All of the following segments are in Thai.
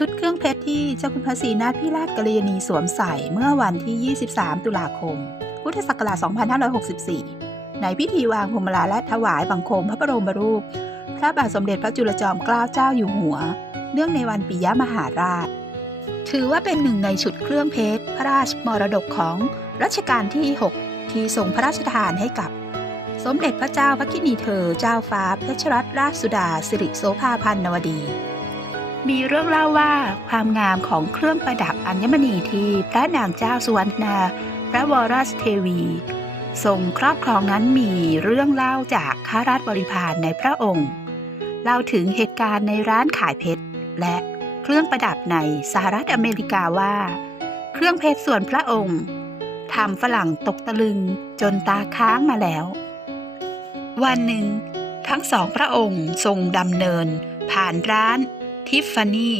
ชุดเครื่องเพชรที่เจ้าคุณพระศรีนาถพิราชกัลยาณีสวมใส่เมื่อวันที่ 23 ตุลาคม พุทธศักราช 2564 ในพิธีวางพวงมาลาและถวายบังคมพระบรมรูป พระบาทสมเด็จพระจุลจอมเกล้าเจ้าอยู่หัว เนื่องในวันปิยมหาราช ถือว่าเป็นหนึ่งในชุดเครื่องเพชรพระราชมรดกของรัชกาลที่ 6 ที่ทรงพระราชทานให้กับ สมเด็จพระเจ้าพระกินีเธอเจ้าฟ้าเพชรรัตนราชสุดาสิริโสภาพันนวดี มีเรื่องเล่าว่าความงามของเครื่องประดับอัญมณีที่พระนางเจ้าสุวรรณนาพระวรราชเทวี ทรงครอบครองนั้นมีเรื่องเล่าจากข้าราชบริพารในพระองค์เล่าถึงเหตุการณ์ในร้านขายเพชร และเครื่องประดับในสหรัฐอเมริกาว่า เครื่องเพชรส่วนพระองค์ทำฝรั่งตกตะลึงจนตาค้างมาแล้ว วันหนึ่ง ทั้งสองพระองค์ทรงดำเนิน ผ่านร้าน ทิฟฟานี่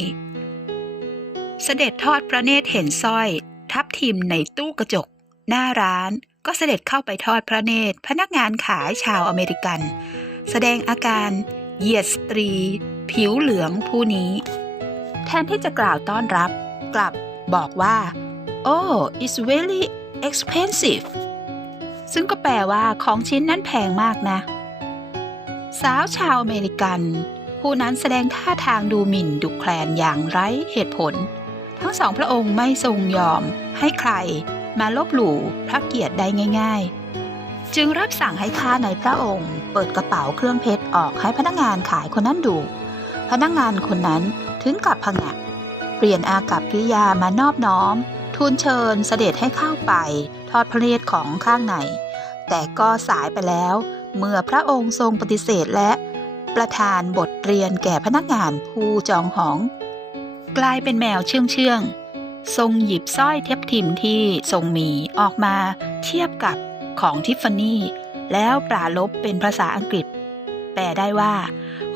เสด็จทอดพระเนตรเห็นสร้อย ทับทิมในตู้กระจก หน้าร้านก็เสด็จเข้าไปทอดพระเนตรพนักงานขายชาวอเมริกัน แสดงอาการเหยียดสตรี ผิวเหลืองผู้นี้ แทนที่จะกล่าวต้อนรับ กลับบอกว่า oh it's very expensive ซึ่งก็แปลว่าของชิ้นนั้นแพงมากนะ สาวชาวอเมริกัน ผู้นั้นแสดงท่าทางดูหมิ่นดุแคลนอย่างไร้เหตุผล ทั้งสองพระองค์ไม่ทรงยอมให้ใครมาลบหลู่พระเกียรติได้ง่าย ๆ จึงรับสั่งให้ข้าในพระองค์ เปิดกระเป๋าเครื่องเพชรออกให้พนักงานขายคนนั้นดู พนักงานคนนั้นถึงกับผงะ เปลี่ยนอากับกิริยามานอบน้อม ทูลเชิญเสด็จให้เข้าไป ทอดพระเนตรของข้างใน แต่ก็สายไปแล้ว เมื่อพระองค์ทรงปฏิเสธและ ประทานบทเรียนแก่พนักงานผู้จองหอง กลายเป็นแมวเชื่องเชื่องทรงหยิบสร้อยเทียบทิมที่ทรงมีออกมาเทียบกับของทิฟฟานี่แล้วปราลบเป็นภาษาอังกฤษ แปลได้ว่า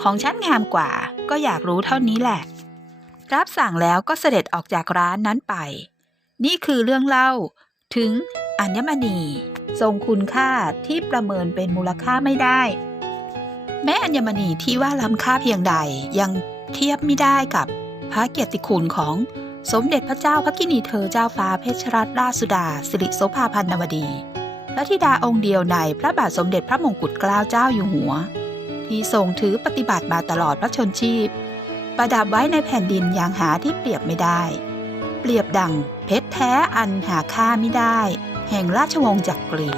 ของฉันงามกว่า ก็อยากรู้เท่านี้แหละ รับสั่งแล้วก็เสด็จออกจากร้านนั้นไป นี่คือเรื่องเล่าถึงอัญมณี ทรงคุณค่าที่ประเมินเป็นมูลค่าไม่ได้ แม้อัญมณีที่ว่าล้ำค่าเพียงใดยังเทียบไม่ได้กับพระเกียรติคุณของสมเด็จพระเจ้าพระกินีเธอเจ้าฟ้าเพชรรัตนราชสุดา สิริโสภาพันนวดีพระธิดาองค์เดียวในพระบาทสมเด็จพระมงกุฎเกล้าเจ้าอยู่หัว ที่ทรงถือปฏิบัติมาตลอดพระชนชีพ ประดับไว้ในแผ่นดินอย่างหาที่เปรียบไม่ได้ เปรียบดังเพชรแท้อันหาค่าไม่ได้ แห่งราชวงศ์จักรี